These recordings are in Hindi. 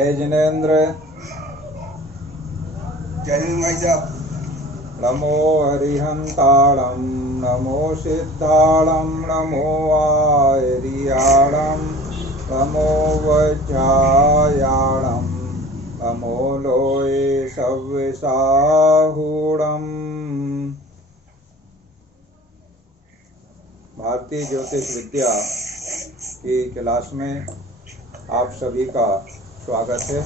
जय जिनेन्द्र। जय हिंद भाई साहब। नमो हरिहंताणं नमो सिद्धाणं नमो आर्याणं नमो वज्रायाणं नमो लोये सव्यसाहूणम्। भारतीय ज्योतिष विद्या की क्लास में आप सभी का स्वागत है।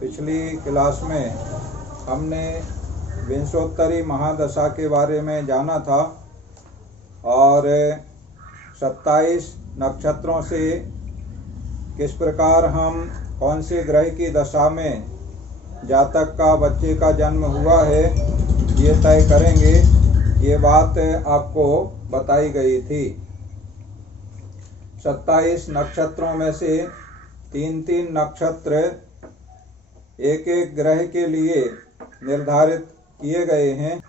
पिछली क्लास में हमने विंशोत्तरी महादशा के बारे में जाना था और 27 नक्षत्रों से किस प्रकार हम कौन से ग्रह की दशा में जातक का बच्चे का जन्म हुआ है ये तय करेंगे, ये बात आपको बताई गई थी। 27 नक्षत्रों में से 3-3 नक्षत्र एक एक ग्रह के लिए निर्धारित किए गए हैं।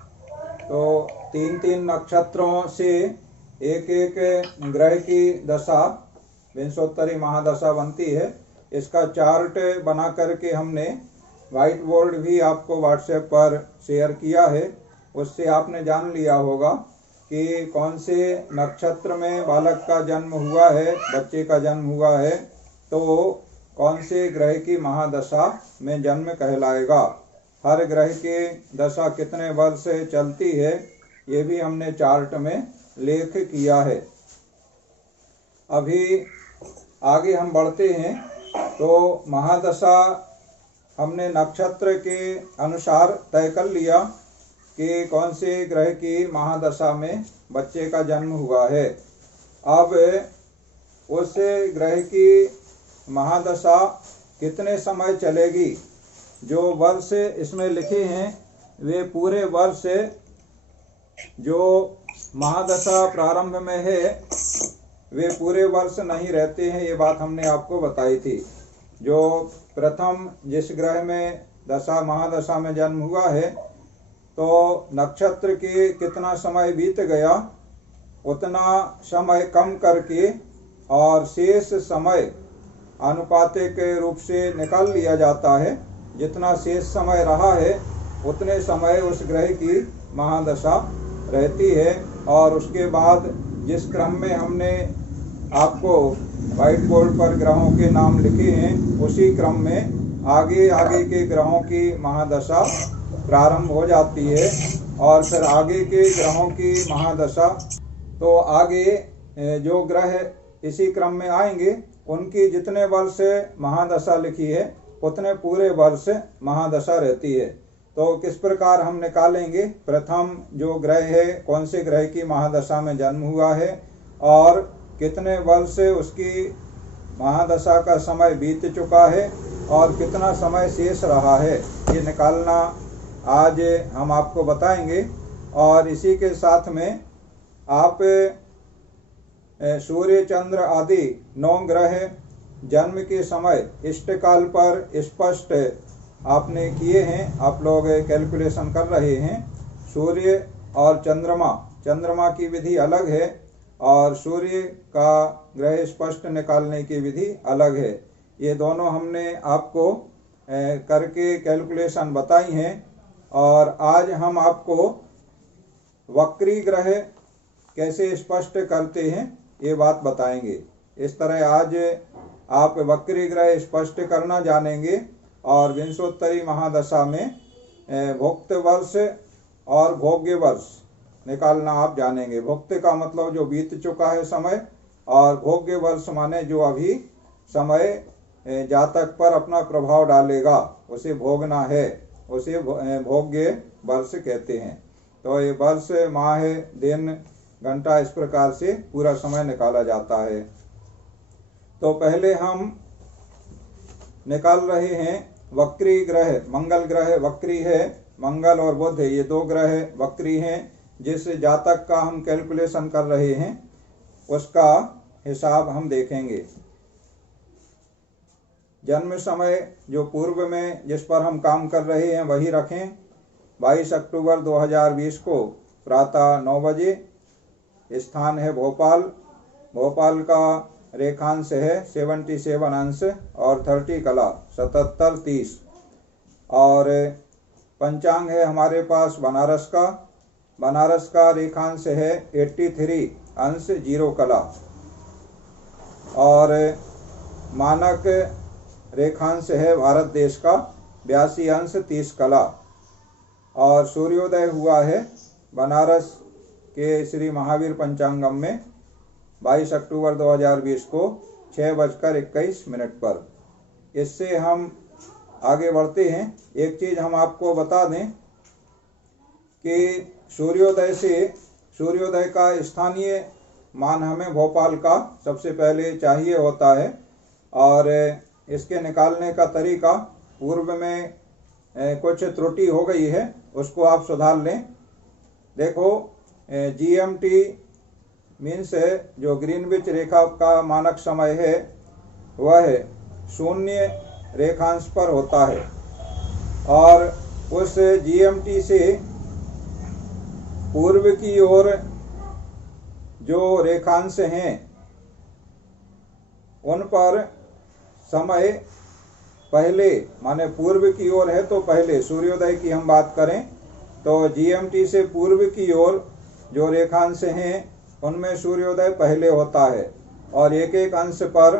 तो 3-3 नक्षत्रों से एक एक ग्रह की दशा विंशोत्तरी महादशा बनती है। इसका चार्ट बना करके हमने व्हाइट बोर्ड भी आपको व्हाट्सएप पर शेयर किया है। उससे आपने जान लिया होगा कि कौन से नक्षत्र में बालक का जन्म हुआ है, बच्चे का जन्म हुआ है, तो कौन से ग्रह की महादशा में जन्म कहलाएगा। हर ग्रह की दशा कितने वर्ष से चलती है ये भी हमने चार्ट में लेख किया है। अभी आगे हम बढ़ते हैं। तो महादशा हमने नक्षत्र के अनुसार तय कर लिया कि कौन से ग्रह की महादशा में बच्चे का जन्म हुआ है। अब उस ग्रह की महादशा कितने समय चलेगी, जो वर्ष इसमें लिखे हैं वे पूरे वर्ष जो महादशा प्रारंभ में है वे पूरे वर्ष नहीं रहते हैं। ये बात हमने आपको बताई थी। जो प्रथम जिस ग्रह में दशा महादशा में जन्म हुआ है तो नक्षत्र के कितना समय बीत गया उतना समय कम करके और शेष समय आनुपातिक रूप से निकाल लिया जाता है। जितना शेष समय रहा है उतने समय उस ग्रह की महादशा रहती है। और उसके बाद जिस क्रम में हमने आपको व्हाइट बोर्ड पर ग्रहों के नाम लिखे हैं उसी क्रम में आगे आगे के ग्रहों की महादशा प्रारंभ हो जाती है। और फिर आगे के ग्रहों की महादशा, तो आगे जो ग्रह इसी क्रम में आएंगे उनकी जितने वर्ष महादशा लिखी है उतने पूरे वर्ष महादशा रहती है। तो किस प्रकार हम निकालेंगे, प्रथम जो ग्रह है कौन से ग्रह की महादशा में जन्म हुआ है और कितने वर्ष उसकी महादशा का समय बीत चुका है और कितना समय शेष रहा है, ये निकालना आज हम आपको बताएंगे। और इसी के साथ में आप सूर्य चंद्र आदि 9 ग्रह जन्म के समय इष्टकाल पर स्पष्ट आपने किए हैं। आप लोग कैलकुलेशन कर रहे हैं। सूर्य और चंद्रमा की विधि अलग है और सूर्य का ग्रह स्पष्ट निकालने की विधि अलग है। ये दोनों हमने आपको करके कैलकुलेशन बताई हैं। और आज हम आपको वक्री ग्रह कैसे स्पष्ट करते हैं ये बात बताएंगे। इस तरह आज आप वक्री ग्रह स्पष्ट करना जानेंगे और विंशोत्तरी महादशा में भुक्त वर्ष और भोग्य वर्ष निकालना आप जानेंगे। भुक्त का मतलब जो बीत चुका है समय, और भोग्य वर्ष माने जो अभी समय जातक पर अपना प्रभाव डालेगा, उसे भोगना है, उसे भोग्य वर्ष कहते हैं। तो ये वर्ष, माह, दिन, घंटा इस प्रकार से पूरा समय निकाला जाता है। तो पहले हम निकाल रहे हैं वक्री ग्रह। मंगल ग्रह वक्री है, मंगल और बुध ये 2 ग्रह वक्री हैं। जिस जातक का हम कैलकुलेशन कर रहे हैं उसका हिसाब हम देखेंगे। जन्म समय जो पूर्व में जिस पर हम काम कर रहे हैं वही रखें। 22 अक्टूबर 2020 को प्रातः 9 बजे, स्थान है भोपाल। भोपाल का रेखांश है 77 अंश और 30 कला 77 30। और पंचांग है हमारे पास बनारस का। बनारस का रेखांश है 83 अंश 0 कला। और मानक रेखांश है भारत देश का 82 अंश 30 कला। और सूर्योदय हुआ है बनारस के श्री महावीर पंचांगम में 22 अक्टूबर 2020 को 6:21 पर। इससे हम आगे बढ़ते हैं। एक चीज़ हम आपको बता दें कि सूर्योदय का स्थानीय मान हमें भोपाल का सबसे पहले चाहिए होता है। और इसके निकालने का तरीका पूर्व में कुछ त्रुटि हो गई है, उसको आप सुधार लें। देखो, GMT मीन्स जो ग्रीनविच रेखा का मानक समय है वह 0 रेखांश पर होता है। और उस GMT से पूर्व की ओर जो रेखांश हैं उन पर समय पहले, माने पूर्व की ओर है तो पहले सूर्योदय की हम बात करें तो GMT से पूर्व की ओर जो रेखांश हैं उनमें सूर्योदय पहले होता है और एक एक अंश पर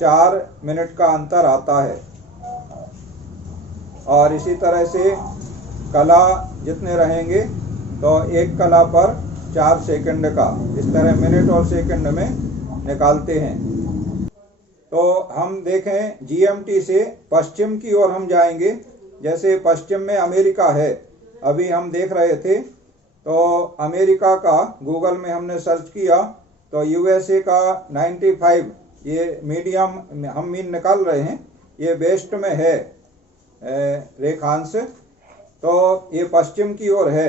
4 मिनट का अंतर आता है। और इसी तरह से कला जितने रहेंगे तो एक कला पर 4 सेकंड का, इस तरह मिनट और सेकंड में निकालते हैं। तो हम देखें GMT से पश्चिम की ओर हम जाएंगे। जैसे पश्चिम में अमेरिका है, अभी हम देख रहे थे तो अमेरिका का गूगल में हमने सर्च किया तो USA का 95, ये मीडियम हम मीन निकाल रहे हैं, ये वेस्ट में है रेखांश, तो ये पश्चिम की ओर है।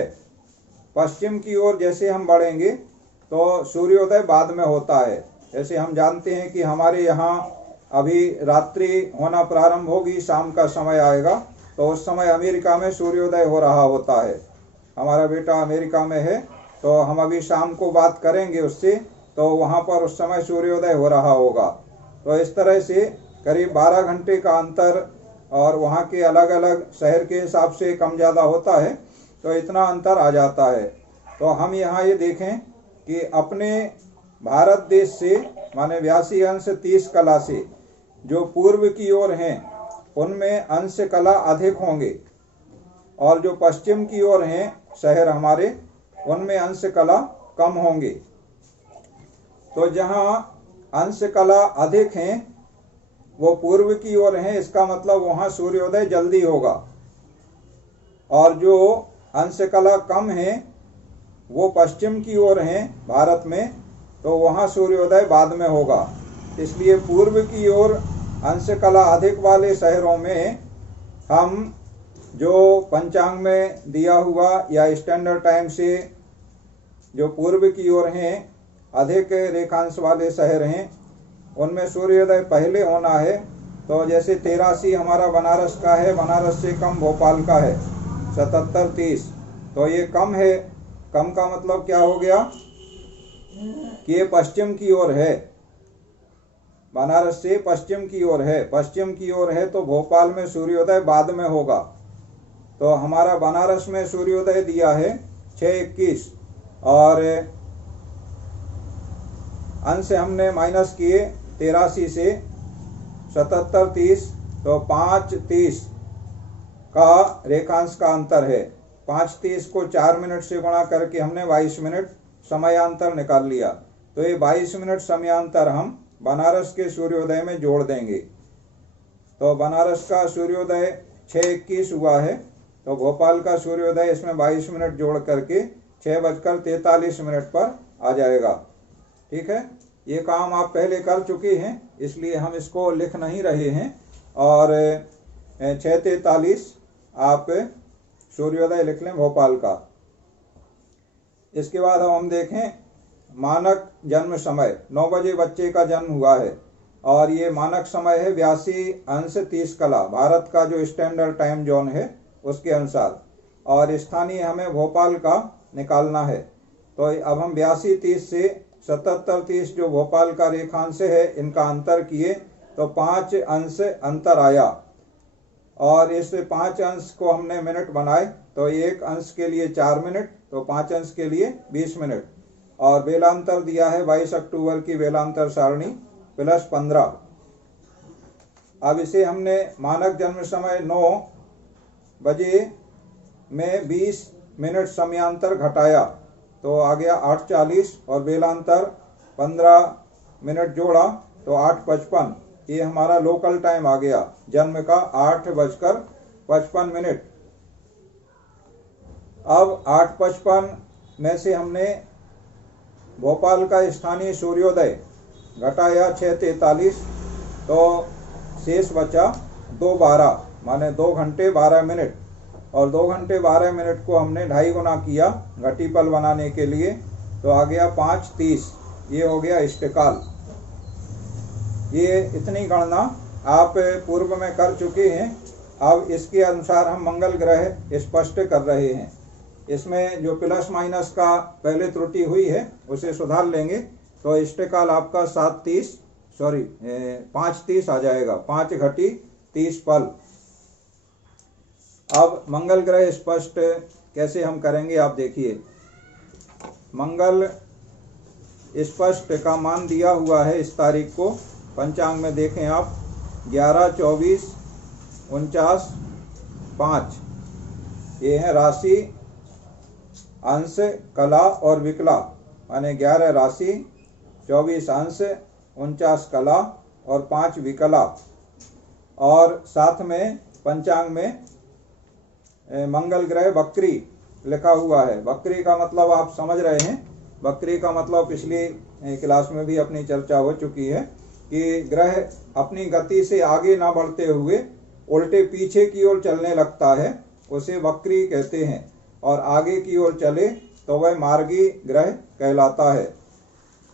पश्चिम की ओर जैसे हम बढ़ेंगे तो सूर्योदय बाद में होता है। जैसे हम जानते हैं कि हमारे यहाँ अभी रात्रि होना प्रारंभ होगी, शाम का समय आएगा तो उस समय अमेरिका में सूर्योदय हो रहा होता है। हमारा बेटा अमेरिका में है तो हम अभी शाम को बात करेंगे उससे, तो वहाँ पर उस समय सूर्योदय हो रहा होगा। तो इस तरह से करीब 12 घंटे का अंतर, और वहाँ के अलग अलग शहर के हिसाब से कम ज़्यादा होता है, तो इतना अंतर आ जाता है। तो हम यहाँ ये देखें कि अपने भारत देश से माने 82 अंश 30 कला से जो पूर्व की ओर हैं उनमें अंश कला अधिक होंगे, और जो पश्चिम की ओर हैं शहर हमारे, उनमें अंश कला कम होंगे। तो जहाँ अंश कला अधिक हैं वो पूर्व की ओर हैं, इसका मतलब वहाँ सूर्योदय जल्दी होगा। और जो अंश कला कम है वो पश्चिम की ओर हैं भारत में, तो वहाँ सूर्योदय बाद में होगा। इसलिए पूर्व की ओर अंश कला अधिक वाले शहरों में हम जो पंचांग में दिया हुआ या स्टैंडर्ड टाइम से जो पूर्व की ओर हैं अधिक रेखांश वाले शहर हैं उनमें सूर्योदय पहले होना है। तो जैसे 83 हमारा बनारस का है, बनारस से कम भोपाल का है 77 30, तो ये कम है। कम का मतलब क्या हो गया कि ये पश्चिम की ओर है, बनारस से पश्चिम की ओर है। पश्चिम की ओर है तो भोपाल में सूर्योदय बाद में होगा। तो हमारा बनारस में सूर्योदय दिया है 6:21 और अंश हमने माइनस किए 83 से 77 30, तो 5:30 का रेखांश का अंतर है। 5:30 को 4 मिनट से गुणा करके हमने 22 मिनट समयांतर निकाल लिया। तो ये 22 मिनट समयांतर हम बनारस के सूर्योदय में जोड़ देंगे। तो बनारस का सूर्योदय 6:21 हुआ है, तो भोपाल का सूर्योदय इसमें 22 मिनट जोड़ करके 6:43 पर आ जाएगा। ठीक है, ये काम आप पहले कर चुके हैं, इसलिए हम इसको लिख नहीं रहे हैं। और 6:43 आप सूर्योदय लिख लें भोपाल का। इसके बाद हम देखें मानक जन्म समय। 9 बजे बच्चे का जन्म हुआ है और ये मानक समय है 82 अंश 30 कला, भारत का जो स्टैंडर्ड टाइम जोन है उसके अनुसार। और स्थानीय हमें भोपाल का निकालना है। तो अब हम 82 30 से 77-30 जो भोपाल का रेखांश है, इनका अंतर किए तो 5 अंश अंतर आया, और इस 5 अंश को हमने मिनट बनाए तो एक अंश के लिए 4 मिनट, तो 5 अंश के लिए 20 मिनट। और वेलांतर दिया है 22 अक्टूबर की वेलांतर सारणी प्लस 15। अब इसे हमने मानक जन्म समय 9 बजे में 20 मिनट समयांतर घटाया तो आ गया 8:40, और वेलांतर 15 मिनट जोड़ा तो 8:55। ये हमारा लोकल टाइम आ गया जन्म का 8:55। अब 8:55 में से हमने भोपाल का स्थानीय सूर्योदय घटाया 6:43, तो शेष बचा 2:12, माने 2 घंटे 12 मिनट। और 2 घंटे 12 मिनट को हमने 2.5 गुना किया घटीपल बनाने के लिए, तो आ गया 5:30। ये हो गया इष्टकाल। ये इतनी गणना आप पूर्व में कर चुके हैं। अब इसके अनुसार हम मंगल ग्रह स्पष्ट कर रहे हैं। इसमें जो प्लस माइनस का पहले त्रुटि हुई है उसे सुधार लेंगे तो इष्टकाल आपका 5:30 आ जाएगा, 5 घटी 30 पल। अब मंगल ग्रह स्पष्ट कैसे हम करेंगे आप देखिए। मंगल स्पष्ट का मान दिया हुआ है इस तारीख को, पंचांग में देखें आप 11, 24, 49, 5। ये है राशि, अंश, कला और विकला, माने 11 राशि, 24 अंश, 49 कला और 5 विकला। और साथ में पंचांग में मंगल ग्रह वक्री लिखा हुआ है। वक्री का मतलब आप समझ रहे हैं। वक्री का मतलब पिछली क्लास में भी अपनी चर्चा हो चुकी है कि ग्रह अपनी गति से आगे ना बढ़ते हुए उल्टे पीछे की ओर चलने लगता है, उसे वक्री कहते हैं। और आगे की ओर चले तो वह मार्गी ग्रह कहलाता है।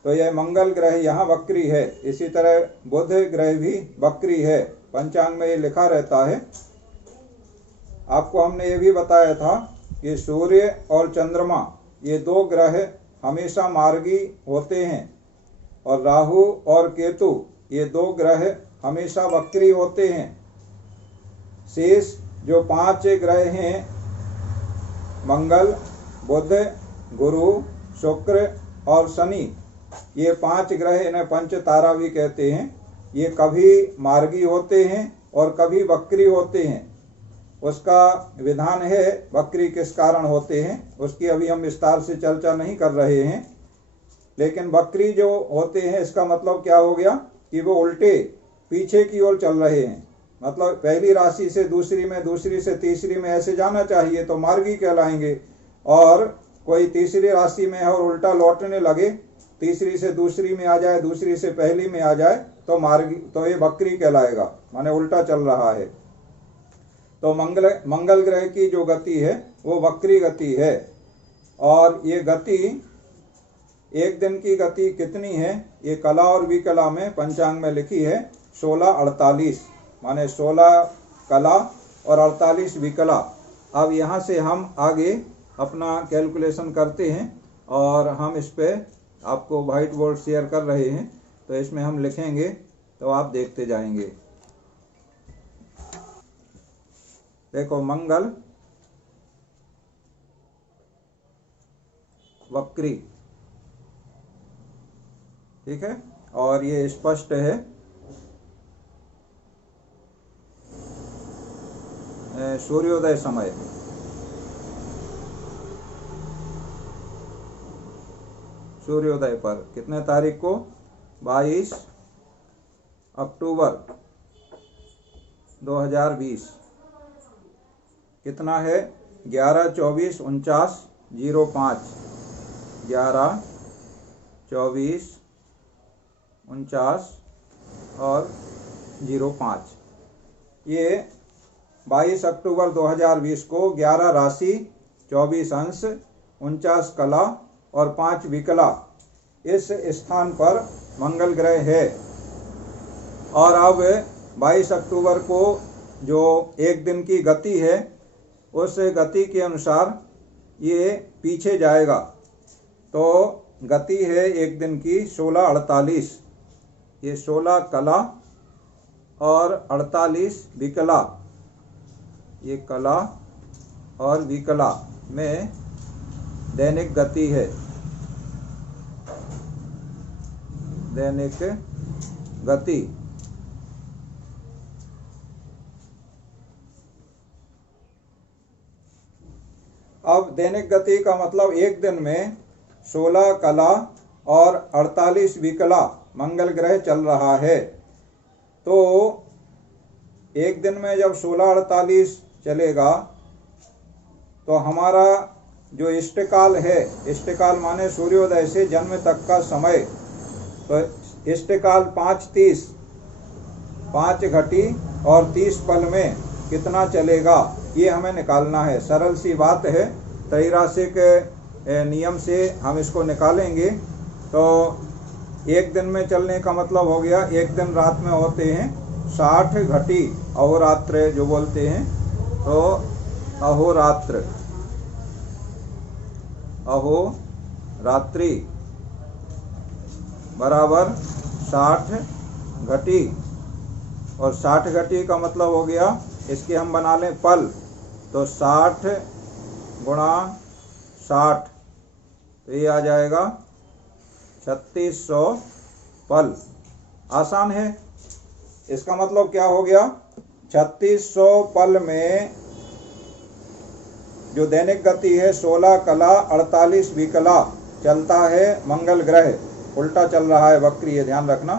तो यह मंगल ग्रह यहाँ वक्री है। इसी तरह बुध ग्रह भी वक्री है, पंचांग में ये लिखा रहता है। आपको हमने ये भी बताया था कि सूर्य और चंद्रमा ये 2 ग्रह हमेशा मार्गी होते हैं, और राहु और केतु ये 2 ग्रह हमेशा वक्री होते हैं। शेष जो 5 ग्रह हैं, मंगल, बुध, गुरु, शुक्र और शनि, ये 5 ग्रह, इन्हें पंच तारा भी कहते हैं। ये कभी मार्गी होते हैं और कभी वक्री होते हैं। उसका विधान है वक्री किस कारण होते हैं, उसकी अभी हम विस्तार से चर्चा नहीं कर रहे हैं। लेकिन वक्री जो होते हैं इसका मतलब क्या हो गया कि वो उल्टे पीछे की ओर चल रहे हैं। मतलब पहली राशि से दूसरी में, दूसरी से तीसरी में ऐसे जाना चाहिए तो मार्गी कहलाएंगे। और कोई तीसरी राशि में है और उल्टा लौटने लगे, तीसरी से दूसरी में आ जाए, दूसरी से पहली में आ जाए तो मार्गी, तो ये वक्री कहलाएगा, माने उल्टा चल रहा है। तो मंगल ग्रह की जो गति है वो वक्री गति है। और ये गति, एक दिन की गति कितनी है, ये कला और विकला में पंचांग में लिखी है 16:48, माने 16 कला और 48 विकला। अब यहाँ से हम आगे अपना कैलकुलेशन करते हैं और हम इस पे आपको व्हाइट बोर्ड शेयर कर रहे हैं, तो इसमें हम लिखेंगे तो आप देखते जाएंगे। देखो, मंगल वक्री, ठीक है, और ये स्पष्ट है। सूर्योदय समय, सूर्योदय पर कितने तारीख को, 22 अक्टूबर 2020। कितना है, 11, 24, 49, 05, 11, 24, 49 और 05। ये 22 अक्टूबर 2020 को 11 राशि, 24 अंश, 49 कला और 5 विकला इस स्थान पर मंगल ग्रह है। और अब 22 अक्टूबर को जो एक दिन की गति है उस गति के अनुसार ये पीछे जाएगा। तो गति है एक दिन की 16:48। ये 16 कला और 48 विकला, ये कला और विकला में दैनिक गति है, दैनिक गति। अब दैनिक गति का मतलब एक दिन में 16 कला और 48 विकला मंगल ग्रह चल रहा है। तो एक दिन में जब 16:48 चलेगा तो हमारा जो इष्टकाल है, इष्टकाल माने सूर्योदय से जन्म तक का समय, तो इष्टकाल 5:30, 5 घटी और 30 पल में कितना चलेगा ये हमें निकालना है। सरल सी बात है, त्रैराशिक नियम से हम इसको निकालेंगे। तो एक दिन में चलने का मतलब हो गया, एक दिन रात में होते हैं 60 घटी अहोरात्र जो बोलते हैं, तो अहोरात्र, अहोरात्रि बराबर 60 घटी। और 60 घटी का मतलब हो गया, इसके हम बना लें पल, तो 60 गुणा 60, तो ये आ जाएगा 3600 पल। आसान है। इसका मतलब क्या हो गया, 3600 पल में जो दैनिक गति है 16 कला 48 विकला चलता है मंगल ग्रह, उल्टा चल रहा है, वक्री है, ध्यान रखना।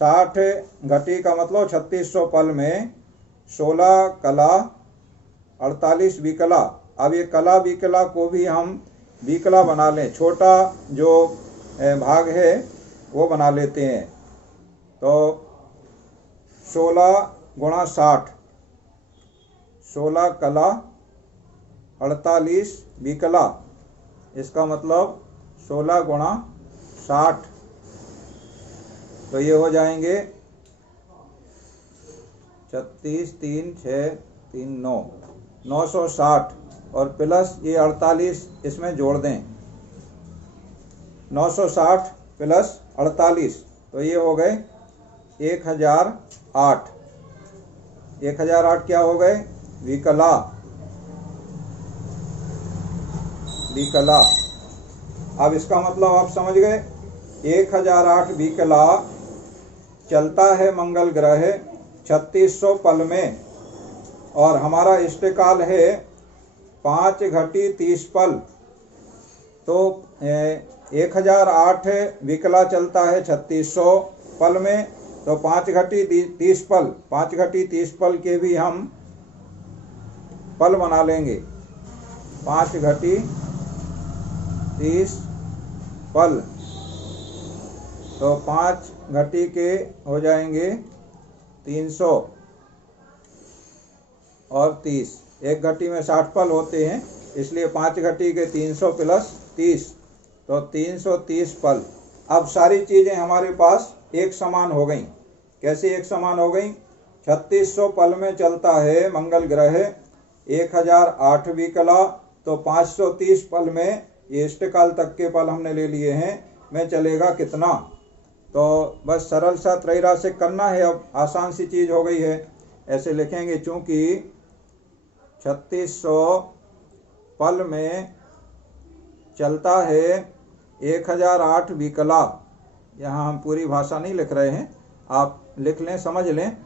60 घटी का मतलब 3600 पल में 16 कला 48 विकला। अब ये कला विकला को भी हम विकला बना लें, छोटा जो भाग है वो बना लेते हैं। तो 16 गुणा 60, 16 कला 48 विकला, इसका मतलब 16 गुणा 60, तो ये हो जाएंगे 36, 3, 6, 3, 9, 960 और प्लस ये 48 इसमें जोड़ दें, 960 प्लस 48, तो ये हो गए 1008। 1008 क्या हो गए, विकला, विकला। अब इसका मतलब आप समझ गए, 1008 विकला चलता है मंगल ग्रह 3600 पल में, और हमारा इष्टकाल है 5 घटी 30 पल। तो 1008 विकला चलता है 3600 पल में, तो 5 घटी 30 पल, 5 घटी 30 पल के भी हम पल बना लेंगे। 5 घटी 30 पल, तो 5 घटी के हो जाएंगे 300 और 30, एक घटी में 60 पल होते हैं, इसलिए 5 घटी के 300 प्लस 30, तो 330 पल। अब सारी चीज़ें हमारे पास एक समान हो गई। कैसे एक समान हो गई, 3600 पल में चलता है मंगल ग्रह, 1008 विकला, तो 530 पल में, ये इष्टकाल तक के पल हमने ले लिए हैं, में चलेगा कितना। तो बस सरल सा त्रैराशिक करना है। अब आसान सी चीज़ हो गई है, ऐसे लिखेंगे, चूँकि 3600 पल में चलता है 1008 विकला, यहाँ हम पूरी भाषा नहीं लिख रहे हैं, आप लिख लें, समझ लें,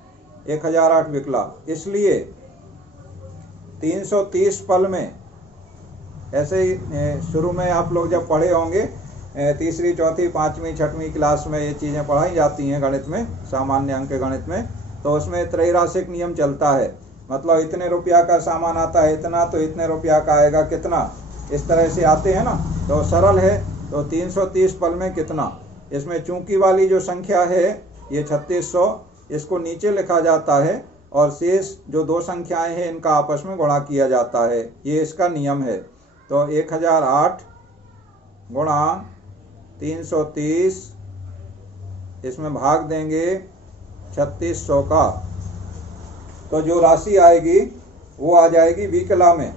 1008 विकला, इसलिए 330 पल में, ऐसे ही शुरू में आप लोग जब पढ़े होंगे तीसरी, चौथी, पाँचवीं, छठवीं क्लास में ये चीज़ें पढ़ाई जाती हैं गणित में, सामान्य अंक गणित में, तो उसमें त्रैराशिक नियम चलता है। मतलब इतने रुपया का सामान आता है इतना, तो इतने रुपया का आएगा कितना, इस तरह से आते हैं ना, तो सरल है। तो 330 पल में कितना, इसमें चूंकि वाली जो संख्या है ये 3600, इसको नीचे लिखा जाता है और शेष जो दो संख्याएं हैं इनका आपस में गुणा किया जाता है, ये इसका नियम है। तो 1008 गुणा 330, इसमें भाग देंगे 3600 का, तो जो राशि आएगी वो आ जाएगी विकला में।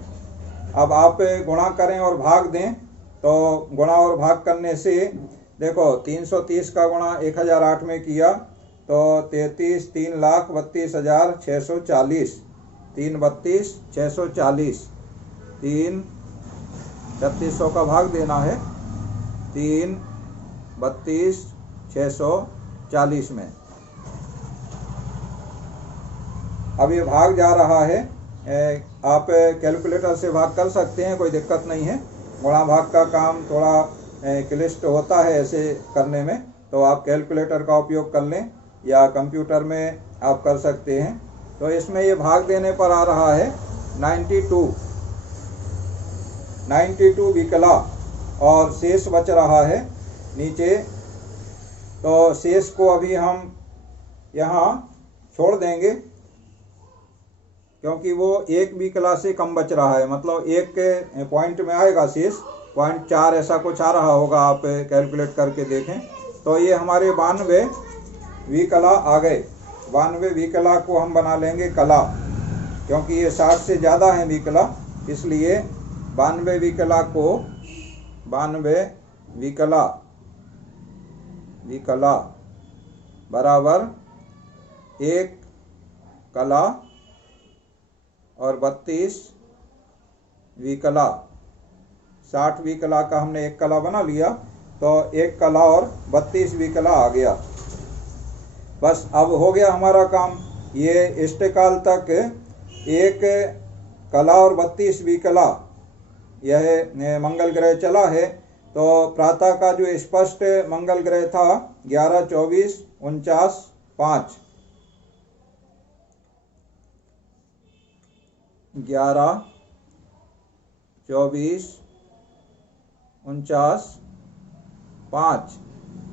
अब आप गुणा करें और भाग दें तो गुणा और भाग करने से देखो 330 का गुणा 1008 में किया तो 3,32,640 332,640 3,3600 का भाग देना है 3,32,640 में। अब ये भाग जा रहा है, आप कैलकुलेटर से भाग कर सकते हैं, कोई दिक्कत नहीं है। गुणा भाग का काम थोड़ा क्लिष्ट होता है ऐसे करने में, तो आप कैलकुलेटर का उपयोग कर लें या कंप्यूटर में आप कर सकते हैं। तो इसमें ये भाग देने पर आ रहा है 92 विकला और शेष बच रहा है नीचे। तो शेष को अभी हम यहाँ छोड़ देंगे क्योंकि वो 1 विकला से कम बच रहा है, मतलब 1 पॉइंट में आएगा शेष, 0.4 ऐसा कुछ आ रहा होगा, आप कैलकुलेट करके देखें। तो ये हमारे 92 विकला आ गए। 92 विकला को हम बना लेंगे कला, क्योंकि ये 60 से ज़्यादा है विकला, इसलिए 92 विकला को 92 विकला बराबर 1 कला और 32 विकला। 60 विकला का हमने 1 कला बना लिया, तो 1 कला और 32 विकला आ गया। बस अब हो गया हमारा काम। ये इष्टकाल तक 1 कला और 32 विकला यह मंगल ग्रह चला है। तो प्रातः का जो स्पष्ट मंगल ग्रह था 11, 24, 49, 5 11, 24, 49, 5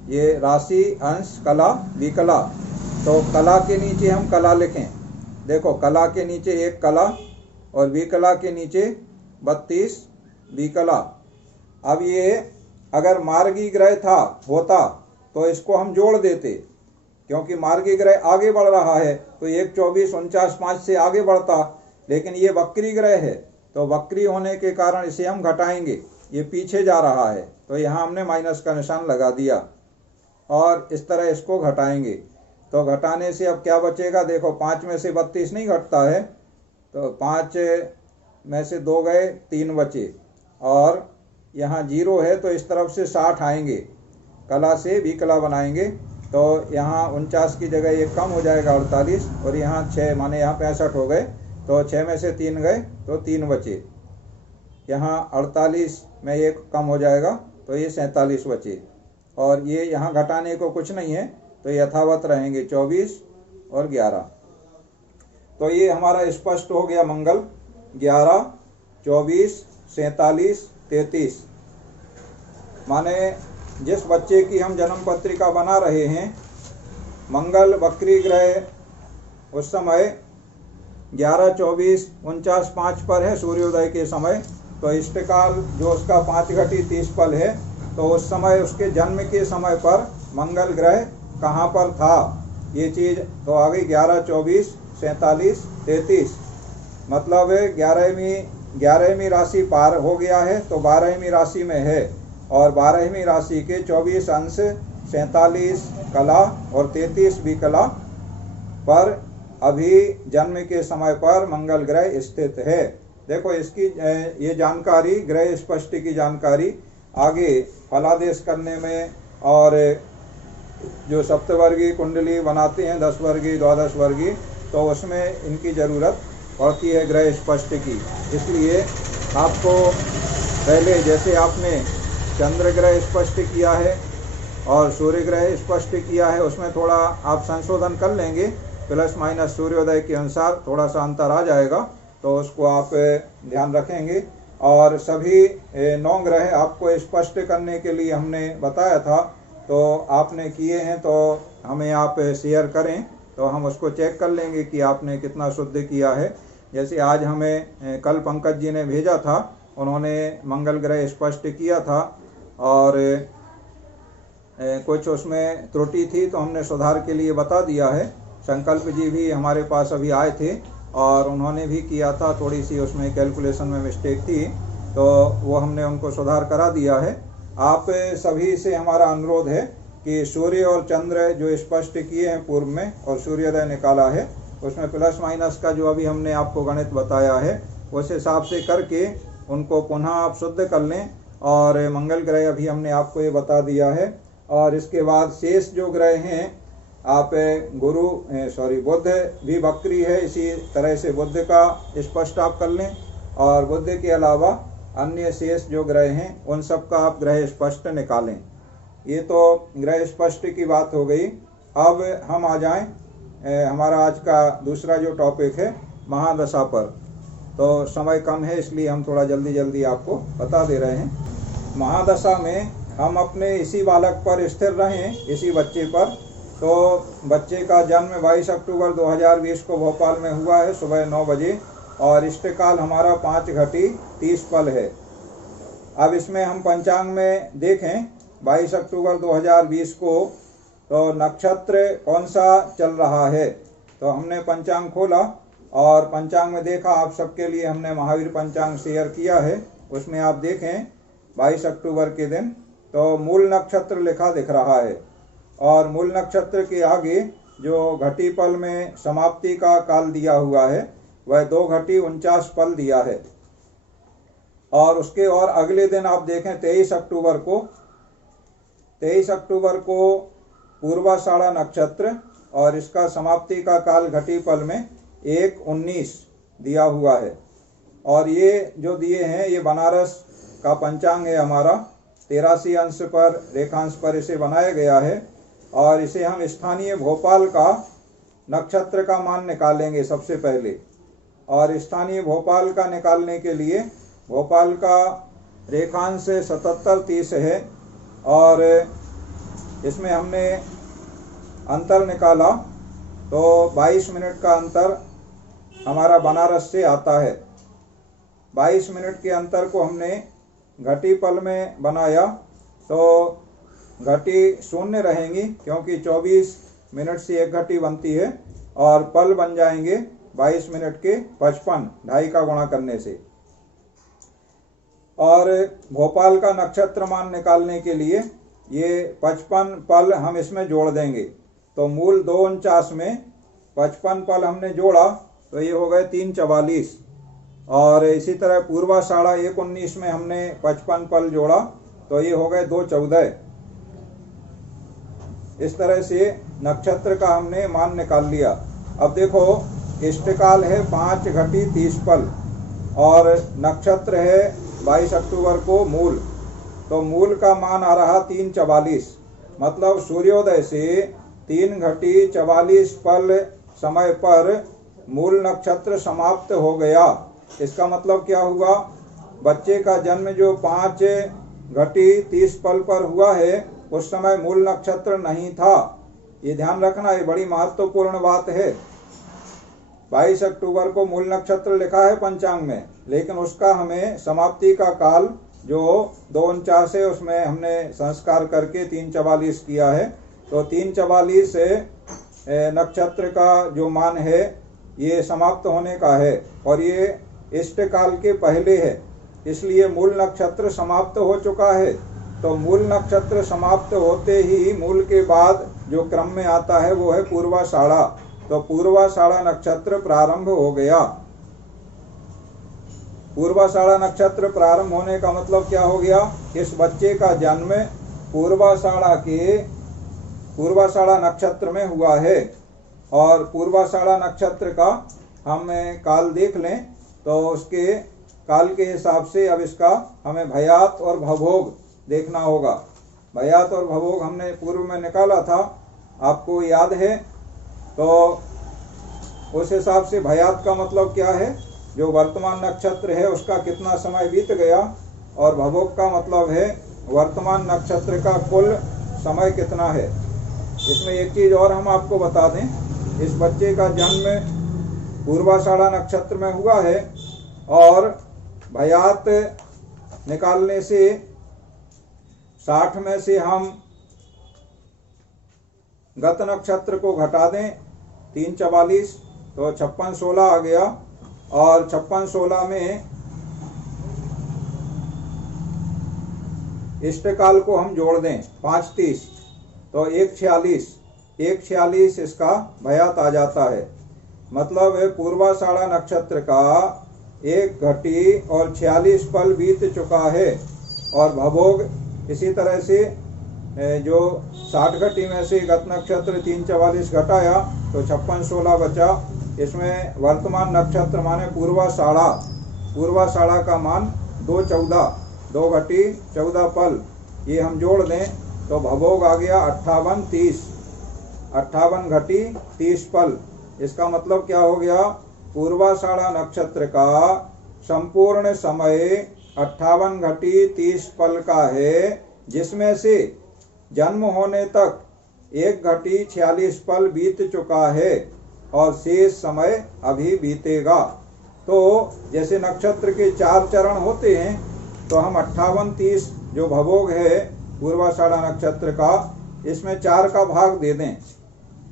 ये राशि अंश कला विकला। तो कला के नीचे हम कला लिखें, देखो कला के नीचे 1 कला और विकला के नीचे 32 विकला। अब ये अगर मार्गी ग्रह होता तो इसको हम जोड़ देते, क्योंकि मार्गी ग्रह आगे बढ़ रहा है तो 1, 24, 49, 5 से आगे बढ़ता, लेकिन ये वक्री ग्रह है तो वक्री होने के कारण इसे हम घटाएंगे, ये पीछे जा रहा है तो यहाँ हमने माइनस का निशान लगा दिया और इस तरह इसको घटाएंगे। तो घटाने से अब क्या बचेगा, देखो 5 में से 32 नहीं घटता है, तो 5 में से 2 गए, 3 बचे और यहाँ 0 है तो इस तरफ से 60 आएंगे, कला से विकला बनाएंगे। तो यहाँ 49 की जगह ये कम हो जाएगा 48 और यहाँ 6 माने यहाँ 65 हो गए, तो 6 में से 3 गए तो 3 बचे। यहाँ 48 में 1 कम हो जाएगा तो ये 47 बचे और ये यहाँ घटाने को कुछ नहीं है तो यथावत रहेंगे 24 और 11। तो ये हमारा स्पष्ट हो गया मंगल 11, 24, 47, 33। माने जिस बच्चे की हम जन्म पत्रिका बना रहे हैं मंगल वक्री ग्रह उस समय 11, 24, 49, 5 पर है सूर्योदय के समय, तो इष्टकाल जो उसका 5 घटी 30 पल है, तो उस समय उसके जन्म के समय पर मंगल ग्रह कहाँ पर था ये चीज़ तो आ गई 11, 24, 47, 33। मतलब 11वीं राशि पार हो गया है तो 12वीं राशि में है और 12वीं राशि के 24 अंश 47 कला और 33 विकला पर अभी जन्म के समय पर मंगल ग्रह स्थित है। देखो इसकी ये जानकारी ग्रह स्पष्टि की जानकारी आगे फलादेश करने में और जो सप्तवर्गीय कुंडली बनाते हैं 10 वर्गीय 12 वर्गीय, तो उसमें इनकी ज़रूरत पड़ती है ग्रह स्पष्टि की। इसलिए आपको पहले जैसे आपने चंद्र ग्रह स्पष्ट किया है और सूर्य ग्रह स्पष्ट किया है उसमें थोड़ा आप संशोधन कर लेंगे, प्लस माइनस सूर्योदय के अनुसार थोड़ा सा अंतर आ जाएगा, तो उसको आप ध्यान रखेंगे। और सभी 9 ग्रह आपको स्पष्ट करने के लिए हमने बताया था, तो आपने किए हैं तो हमें आप शेयर करें तो हम उसको चेक कर लेंगे कि आपने कितना शुद्ध किया है। जैसे आज हमें कल पंकज जी ने भेजा था, उन्होंने मंगल ग्रह स्पष्ट किया था और कुछ उसमें त्रुटि थी तो हमने सुधार के लिए बता दिया है। संकल्प जी भी हमारे पास अभी आए थे और उन्होंने भी किया था, थोड़ी सी उसमें कैलकुलेशन में मिस्टेक थी, तो वो हमने उनको सुधार करा दिया है। आप सभी से हमारा अनुरोध है कि सूर्य और चंद्र जो स्पष्ट किए हैं पूर्व में और सूर्योदय निकाला है, उसमें प्लस माइनस का जो अभी हमने आपको गणित बताया है उस हिसाब से करके उनको पुनः आप शुद्ध कर लें। और मंगल ग्रह अभी हमने आपको ये बता दिया है। और इसके बाद शेष जो ग्रह हैं, आप बुध भी वक्री है, इसी तरह से बुध का स्पष्ट आप कर लें। और बुध के अलावा अन्य शेष जो ग्रह हैं उन सब का आप ग्रह स्पष्ट निकालें। ये तो ग्रह स्पष्ट की बात हो गई। अब हम आ जाएं हमारा आज का दूसरा जो टॉपिक है महादशा पर। तो समय कम है इसलिए हम थोड़ा जल्दी जल्दी आपको बता दे रहे हैं। महादशा में हम अपने इसी बालक पर स्थिर रहें, इसी बच्चे पर। तो बच्चे का जन्म 22 अक्टूबर 2020 को भोपाल में हुआ है सुबह 9 बजे और इष्टकाल हमारा 5:30 पल है। अब इसमें हम पंचांग में देखें 22 अक्टूबर 2020 को तो नक्षत्र कौन सा चल रहा है। तो हमने पंचांग खोला और पंचांग में देखा, आप सबके लिए हमने महावीर पंचांग शेयर किया है। उसमें आप देखें 22 अक्टूबर के दिन तो मूल नक्षत्र लिखा दिख रहा है और मूल नक्षत्र के आगे जो घटी पल में समाप्ति का काल दिया हुआ है वह 2:49 पल दिया है। और उसके और अगले दिन आप देखें 23 अक्टूबर को पूर्वाषाढ़ा नक्षत्र और इसका समाप्ति का काल घटी पल में 1:19 दिया हुआ है। और ये जो दिए हैं ये बनारस का पंचांग है हमारा, 83 अंश पर रेखांश पर इसे बनाया गया है। और इसे हम स्थानीय भोपाल का नक्षत्र का मान निकालेंगे सबसे पहले। और स्थानीय भोपाल का निकालने के लिए भोपाल का रेखांश 77:30 है और इसमें हमने अंतर निकाला तो 22 मिनट का अंतर हमारा बनारस से आता है। 22 मिनट के अंतर को हमने घटी पल में बनाया तो घटी शून्य रहेंगी क्योंकि 24 मिनट से एक घटी बनती है और पल बन जाएंगे 22 मिनट के 55, 2.5 का गुणा करने से। और भोपाल का नक्षत्र मान निकालने के लिए ये 55 पल हम इसमें जोड़ देंगे। तो मूल 2:49 में 55 पल हमने जोड़ा तो ये हो गए 3:44। और इसी तरह पूर्वाषाढ़ा 1:19 में हमने 55 पल जोड़ा तो ये हो गए 2:14। इस तरह से नक्षत्र का हमने मान निकाल लिया। अब देखो इष्टकाल है 5:30 पल और नक्षत्र है 22 अक्टूबर को मूल। तो मूल का मान आ रहा 3:44, मतलब सूर्योदय से 3:44 पल समय पर मूल नक्षत्र समाप्त हो गया। इसका मतलब क्या हुआ, बच्चे का जन्म जो 5:30 पल पर हुआ है उस समय मूल नक्षत्र नहीं था। ये ध्यान रखना, ये बड़ी महत्वपूर्ण बात है। 22 अक्टूबर को मूल नक्षत्र लिखा है पंचांग में, लेकिन उसका हमें समाप्ति का काल जो 2:49 है उसमें हमने संस्कार करके 3:44 किया है। तो 3:44 नक्षत्र का जो मान है ये समाप्त होने का है और ये इष्टकाल के पहले है, इसलिए मूल नक्षत्र समाप्त हो चुका है। तो मूल नक्षत्र समाप्त होते ही मूल के बाद जो क्रम में आता है वो है पूर्वाषाढ़ा। तो पूर्वाषाढ़ा नक्षत्र प्रारंभ हो गया। पूर्वाषाढ़ा नक्षत्र प्रारंभ होने का मतलब क्या हो गया, इस बच्चे का जन्म पूर्वाषाढ़ा नक्षत्र में हुआ है। और पूर्वाषाढ़ा नक्षत्र का हम काल देख लें तो उसके काल के हिसाब से अब इसका हमें भयात और भवोग देखना होगा। भयात और भवोग हमने पूर्व में निकाला था, आपको याद है। तो उस हिसाब से भयात का मतलब क्या है, जो वर्तमान नक्षत्र है उसका कितना समय बीत गया, और भवोग का मतलब है वर्तमान नक्षत्र का कुल समय कितना है। इसमें एक चीज़ और हम आपको बता दें, इस बच्चे का जन्म पूर्वाषाढ़ा नक्षत्र में हुआ है और भयात निकालने से 60 में से हम गत नक्षत्र को घटा दें 3:44 तो 56-16 आ गया। और 56-16 में इष्टकाल को हम जोड़ दें 5:30 तो 1:46 इसका भयात आ जाता है। मतलब पूर्वाषाढ़ा नक्षत्र का 1 घटी और 46 पल बीत चुका है। और भवोग इसी तरह से जो 60 घटी में से गत नक्षत्र 3:44 घटाया तो 56-16 बचा। इसमें वर्तमान नक्षत्र माने पूर्वाषाढ़ा का मान 2:14 2 घटी 14 पल, ये हम जोड़ दें तो भवोग आ गया 58 घटी 30 पल। इसका मतलब क्या हो गया, पूर्वाषाढ़ा नक्षत्र का संपूर्ण समय 58 घटी 30 पल का है, जिसमें से जन्म होने तक 1 घटी 46 पल बीत चुका है और शेष समय अभी बीतेगा। तो जैसे नक्षत्र के 4 चरण होते हैं तो हम 58-30 जो भवोग है पूर्वाषाढ़ा नक्षत्र का, इसमें 4 का भाग दे दें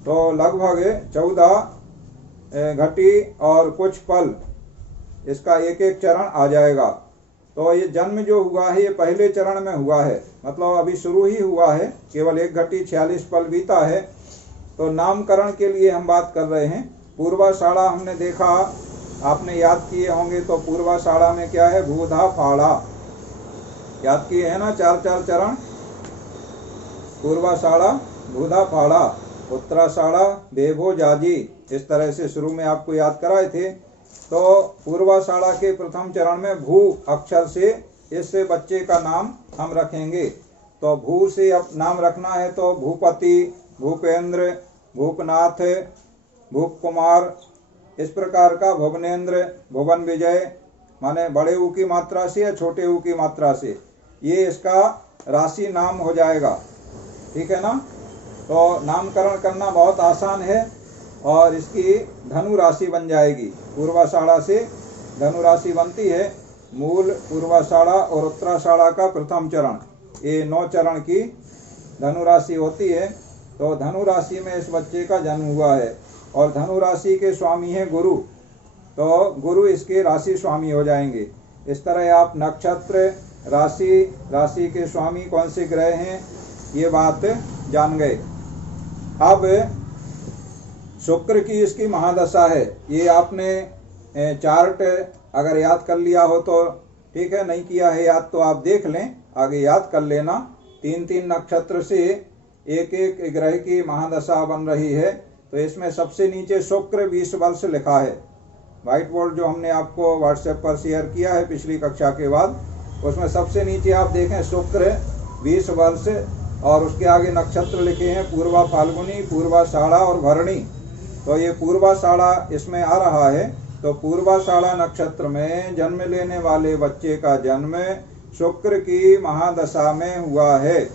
तो लगभग 14 घटी और कुछ पल इसका एक एक चरण आ जाएगा। तो ये जन्म जो हुआ है ये पहले चरण में हुआ है, मतलब अभी शुरू ही हुआ है, केवल 1 घटी 46 पल बीता है। तो नामकरण के लिए हम बात कर रहे हैं। पूर्वाषाढ़ा हमने देखा, आपने याद किए होंगे, तो पूर्वाषाढ़ा में क्या है, भूधा फाड़ा, याद किए हैं ना 4 चरण। पूर्वाषाढ़ा भूधा फाड़ा, उत्तराषाढ़ा बेभो जाजी, इस तरह से शुरू में आपको याद कराए थे। तो पूर्वाषाढ़ा के प्रथम चरण में भू अक्षर से इससे बच्चे का नाम हम रखेंगे। तो भू से अब नाम रखना है तो भूपति, भूपेंद्र, भूपनाथ, भूप कुमार, इस प्रकार का भुवनेन्द्र, भुवन विजय, माने बड़े ऊ की मात्रा से या छोटे ऊ की मात्रा से, ये इसका राशि नाम हो जाएगा। ठीक है ना। तो नामकरण करना बहुत आसान है और इसकी धनु राशि बन जाएगी। पूर्वाषाढ़ा से धनु राशि बनती है। मूल पूर्वाषाढ़ा और उत्तराषाढ़ा का प्रथम चरण, ये 9 चरण की धनु राशि होती है। तो धनु राशि में इस बच्चे का जन्म हुआ है और धनु राशि के स्वामी है गुरु, तो गुरु इसके राशि स्वामी हो जाएंगे। इस तरह आप नक्षत्र, राशि के स्वामी कौन से ग्रह हैं ये बात जान गए। अब शुक्र की इसकी महादशा है, ये आपने चार्ट अगर याद कर लिया हो तो ठीक है, नहीं किया है याद तो आप देख लें, आगे याद कर लेना। 3 नक्षत्र से एक ग्रह की महादशा बन रही है। तो इसमें सबसे नीचे शुक्र 20 वर्ष लिखा है। व्हाइट बोर्ड जो हमने आपको व्हाट्सएप पर शेयर किया है पिछली कक्षा के बाद, उसमें सबसे नीचे आप देखें शुक्र 20 वर्ष और उसके आगे नक्षत्र लिखे हैं पूर्वा फाल्गुनी, पूर्वाषाढ़ा और भरणी। तो ये पूर्वाषाढ़ा इसमें आ रहा है। तो पूर्वाषाढ़ा नक्षत्र में जन्म लेने वाले बच्चे का जन्म शुक्र की महादशा में हुआ है।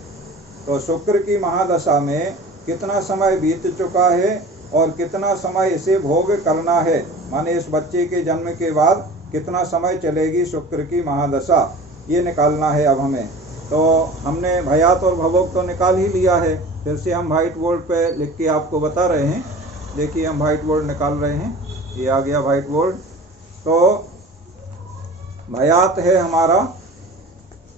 तो शुक्र की महादशा में कितना समय बीत चुका है और कितना समय इसे भोग करना है, माने इस बच्चे के जन्म के बाद कितना समय चलेगी शुक्र की महादशा, ये निकालना है अब हमें। तो हमने भयात और भवोग तो निकाल ही लिया है, फिर से हम व्हाइट बोर्ड पे लिख के आपको बता रहे हैं। देखिए हम व्हाइट बोर्ड निकाल रहे हैं, ये आ गया व्हाइट बोर्ड। तो भयात है हमारा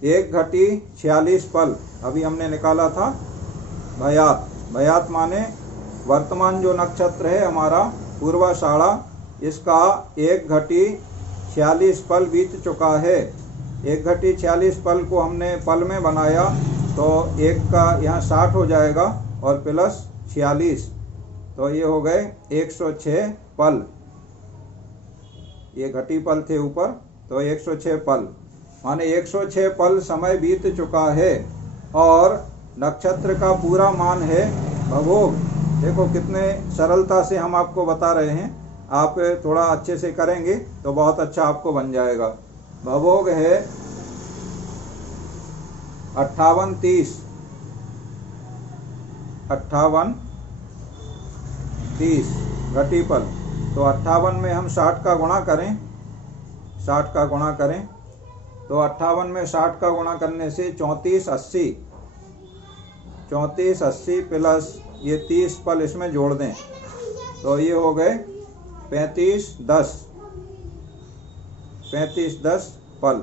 1 घटी 46 पल, अभी हमने निकाला था भयात माने वर्तमान जो नक्षत्र है हमारा पूर्वाषाढ़ा, इसका 1 घटी 46 पल बीत चुका है। 1 घटी 46 पल को हमने पल में बनाया तो 1 का यहाँ 60 हो जाएगा और प्लस 46, तो ये हो गए 106 पल। ये घटी पल थे ऊपर, तो 106 पल माने 106 पल समय बीत चुका है। और नक्षत्र का पूरा मान है भवोग। देखो कितने सरलता से हम आपको बता रहे हैं, आप थोड़ा अच्छे से करेंगे तो बहुत अच्छा आपको बन जाएगा। भवोग है 58-30 घटी पल। तो 58 में हम 60 का गुणा करें, 60 का गुणा करें तो 58 में 60 का गुणा करने से 3480 प्लस ये 30 पल इसमें जोड़ दें तो ये हो गए 3510 पल,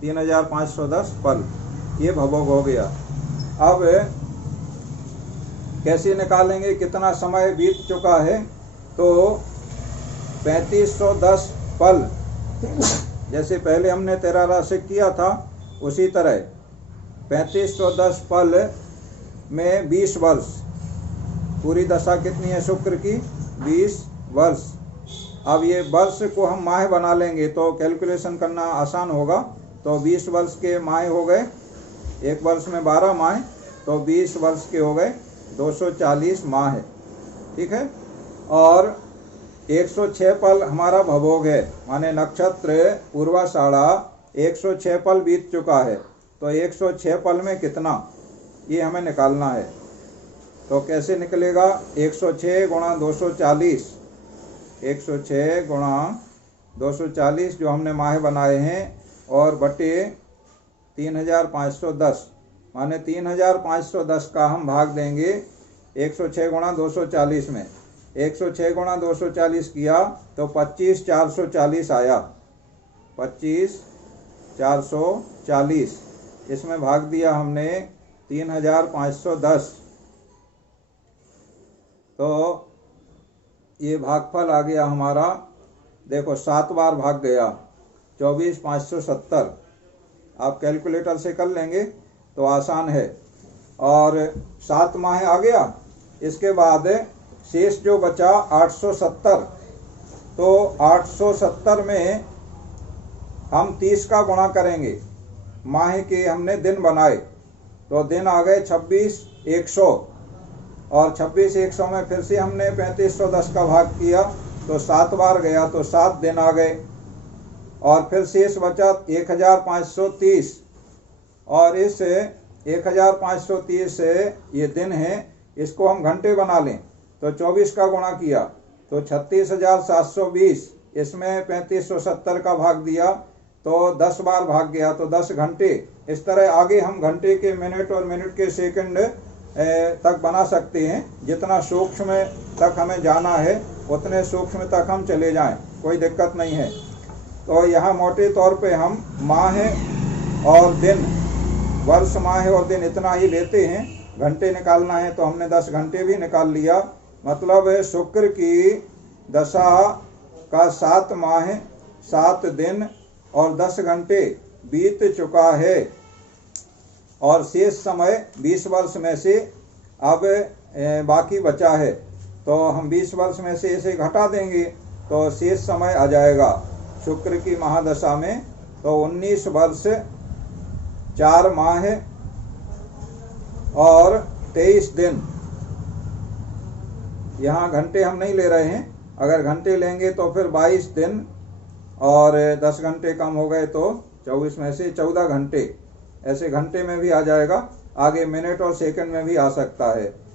3510 पल। ये भवोग हो गया। अब कैसे निकालेंगे कितना समय बीत चुका है? तो 3510 पल, जैसे पहले हमने 13 राशि किया था उसी तरह 3510 पल में 20 वर्ष। पूरी दशा कितनी है शुक्र की? 20 वर्ष। अब ये वर्ष को हम माह बना लेंगे तो कैलकुलेशन करना आसान होगा। तो 20 वर्ष के माह हो गए, एक वर्ष में 12 माह, तो 20 वर्ष के हो गए 240 माह, ठीक है। और 106 पल हमारा भवोग है, माने नक्षत्र पूर्वाषाढ़ा 106 पल बीत चुका है। तो 106 पल में कितना, ये हमें निकालना है। तो कैसे निकलेगा? 106 गुणा 240, 106 गुणा 240 जो हमने माह बनाए हैं, और बटे 3510, माने 3510 का हम भाग देंगे 106 गुणा 240 में। 106 गुणा 240 किया तो 25440 आया, 25440। इसमें भाग दिया हमने 3510, तो ये भागफल आ गया हमारा। देखो 7 बार भाग गया, 24570। आप कैलकुलेटर से कर लेंगे तो आसान है। और 7 माह आ गया। इसके बाद शेष जो बचा 870, तो 870 में हम 30 का गुणा करेंगे। माह के हमने दिन बनाए तो दिन आ गए 26,100, और 26,100 में फिर से हमने 3510 का भाग किया तो 7 बार गया तो 7 दिन आ गए। और फिर शेष बचा 1530, और इस 1530 ये दिन है, इसको हम घंटे बना लें तो 24 का गुणा किया तो 36,720। इसमें 3570 का भाग दिया तो 10 बार भाग गया तो 10 घंटे। इस तरह आगे हम घंटे के मिनट और मिनट के सेकंड तक बना सकते हैं। जितना सूक्ष्म तक हमें जाना है उतने सूक्ष्म तक हम चले जाएं, कोई दिक्कत नहीं है। तो यहाँ मोटे तौर पे हम माह और दिन, वर्ष माह और दिन इतना ही लेते हैं। घंटे निकालना है तो हमने 10 घंटे भी निकाल लिया। मतलब शुक्र की दशा का 7 माह 7 दिन और 10 घंटे बीत चुका है, और शेष समय 20 वर्ष में से अब बाकी बचा है। तो हम 20 वर्ष में से इसे घटा देंगे तो शेष समय आ जाएगा शुक्र की महादशा में। तो 19 वर्ष 4 माह और 23 दिन। यहाँ घंटे हम नहीं ले रहे हैं, अगर घंटे लेंगे तो फिर 22 दिन और 10 घंटे कम हो गए तो 24 में से 14 घंटे, ऐसे घंटे में भी आ जाएगा। आगे मिनट और सेकंड में भी आ सकता है।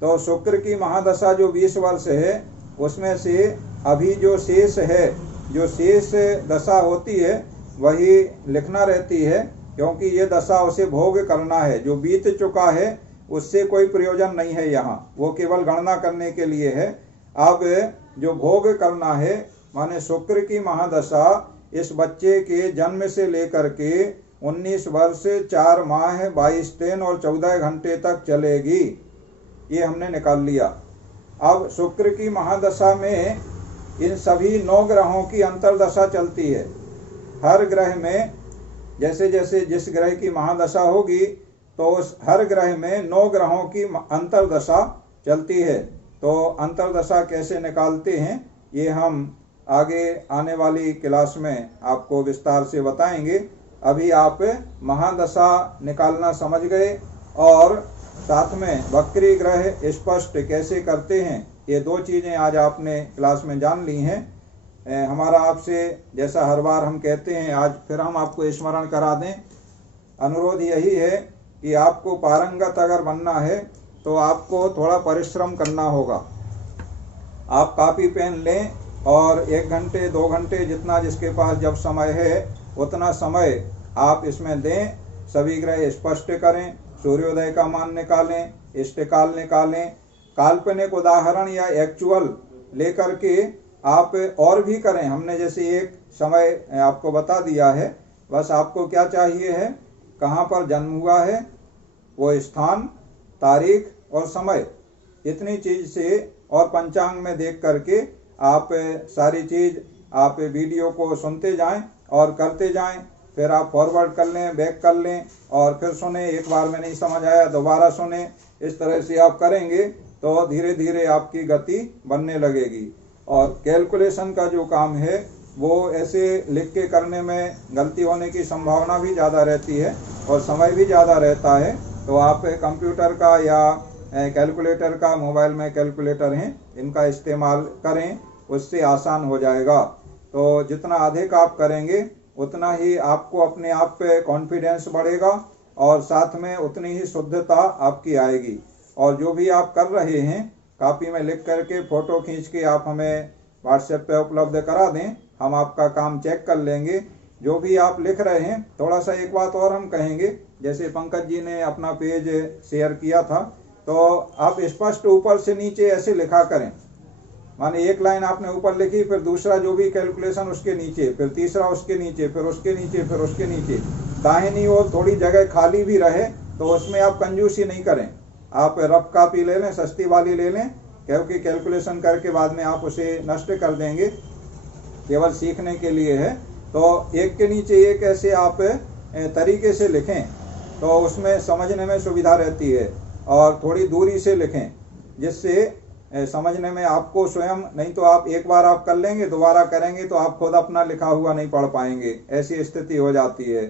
तो शुक्र की महादशा जो 20 वर्ष है उसमें से अभी जो शेष है, जो शेष दशा होती है वही लिखना रहती है, क्योंकि ये दशा उसे भोग करना है। जो बीत चुका है उससे कोई प्रयोजन नहीं है यहाँ, वो केवल गणना करने के लिए है। अब जो भोग करना है, माने शुक्र की महादशा इस बच्चे के जन्म से लेकर के 19 वर्ष 4 माह 22 दिन और 14 घंटे तक चलेगी। ये हमने निकाल लिया। अब शुक्र की महादशा में इन सभी 9 ग्रहों की अंतर्दशा चलती है। हर ग्रह में जैसे जैसे जिस ग्रह की महादशा होगी तो उस हर ग्रह में 9 ग्रहों की अंतर्दशा चलती है। तो अंतर्दशा कैसे निकालते हैं ये हम आगे आने वाली क्लास में आपको विस्तार से बताएंगे। अभी आप महादशा निकालना समझ गए, और साथ में वक्री ग्रह स्पष्ट कैसे करते हैं, ये 2 चीज़ें आज आपने क्लास में जान ली हैं। हमारा आपसे, जैसा हर बार हम कहते हैं, आज फिर हम आपको स्मरण करा दें। अनुरोध यही है कि आपको पारंगत अगर बनना है तो आपको थोड़ा परिश्रम करना होगा। आप कापी पेन लें और 1 घंटे 2 घंटे जितना जिसके पास जब समय है उतना समय आप इसमें दें। सभी ग्रह स्पष्ट करें, सूर्योदय का मान निकालें, इष्टकाल निकालें, काल्पनिक उदाहरण या एक्चुअल लेकर के आप और भी करें। हमने जैसे एक समय आपको बता दिया है, बस आपको क्या चाहिए है कहाँ पर जन्म हुआ है, वो स्थान, तारीख और समय, इतनी चीज़ से और पंचांग में देख करके आप सारी चीज़ आप वीडियो को सुनते जाएं और करते जाएं। फिर आप फॉरवर्ड कर लें, बैक कर लें और फिर सुने। एक बार में नहीं समझ आया दोबारा सुने। इस तरह से आप करेंगे तो धीरे धीरे आपकी गति बनने लगेगी। और कैलकुलेशन का जो काम है वो ऐसे लिख के करने में गलती होने की संभावना भी ज़्यादा रहती है और समय भी ज़्यादा रहता है। तो आप कंप्यूटर का या कैलकुलेटर का, मोबाइल में कैलकुलेटर हैं, इनका इस्तेमाल करें, उससे आसान हो जाएगा। तो जितना अधिक आप करेंगे उतना ही आपको अपने आप पे कॉन्फिडेंस बढ़ेगा और साथ में उतनी ही शुद्धता आपकी आएगी। और जो भी आप कर रहे हैं कॉपी में लिख करके फ़ोटो खींच के आप हमें व्हाट्सएप पे उपलब्ध करा दें, हम आपका काम चेक कर लेंगे। जो भी आप लिख रहे हैं, थोड़ा सा एक बात और हम कहेंगे, जैसे पंकज जी ने अपना पेज शेयर किया था, तो आप स्पष्ट ऊपर से नीचे ऐसे लिखा करें। माने एक लाइन आपने ऊपर लिखी, फिर दूसरा जो भी कैलकुलेशन उसके नीचे, फिर तीसरा उसके नीचे, फिर उसके नीचे, फिर उसके नीचे। दाहिनी ओर थोड़ी जगह खाली भी रहे तो उसमें आप कंजूसी नहीं करें। आप रफ कॉपी ले लें, सस्ती वाली ले लें, क्योंकि कैलकुलेशन करके बाद में आप उसे नष्ट कर देंगे। केवल सीखने के लिए है। तो एक के नीचे एक ऐसे आप तरीके से लिखें तो उसमें समझने में सुविधा रहती है। और थोड़ी दूरी से लिखें जिससे समझने में आपको स्वयं, नहीं तो आप एक बार आप कर लेंगे, दोबारा करेंगे तो आप खुद अपना लिखा हुआ नहीं पढ़ पाएंगे, ऐसी स्थिति हो जाती है।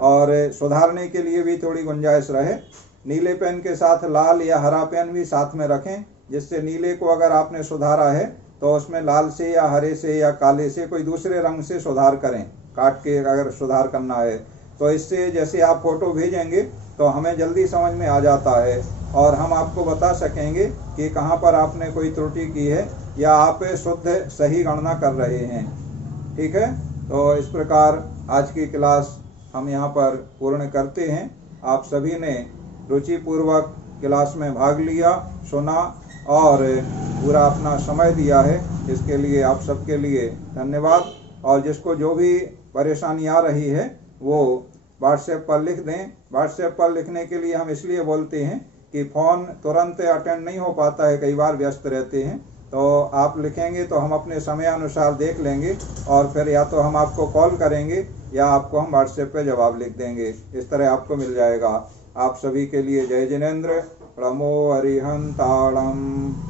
और सुधारने के लिए भी थोड़ी गुंजाइश रहे। नीले पेन के साथ लाल या हरा पेन भी साथ में रखें, जिससे नीले को अगर आपने सुधारा है तो उसमें लाल से या हरे से या काले से कोई दूसरे रंग से सुधार करें, काट के अगर सुधार करना है तो इससे जैसे आप फ़ोटो भेजेंगे तो हमें जल्दी समझ में आ जाता है और हम आपको बता सकेंगे कि कहाँ पर आपने कोई त्रुटि की है या आप शुद्ध सही गणना कर रहे हैं। ठीक है, तो इस प्रकार आज की क्लास हम यहाँ पर पूर्ण करते हैं। आप सभी ने रुचिपूर्वक क्लास में भाग लिया, सुना और पूरा अपना समय दिया है, इसके लिए आप सबके लिए धन्यवाद। और जिसको जो भी परेशानी आ रही है वो व्हाट्सएप पर लिख दें। व्हाट्सएप पर लिखने के लिए हम इसलिए बोलते हैं कि फ़ोन तुरंत अटेंड नहीं हो पाता है, कई बार व्यस्त रहते हैं। तो आप लिखेंगे तो हम अपने समय अनुसार देख लेंगे और फिर या तो हम आपको कॉल करेंगे या आपको हम व्हाट्सएप पे जवाब लिख देंगे। इस तरह आपको मिल जाएगा। आप सभी के लिए जय जिनेंद्र। प्रणमो अरिहंताणम्।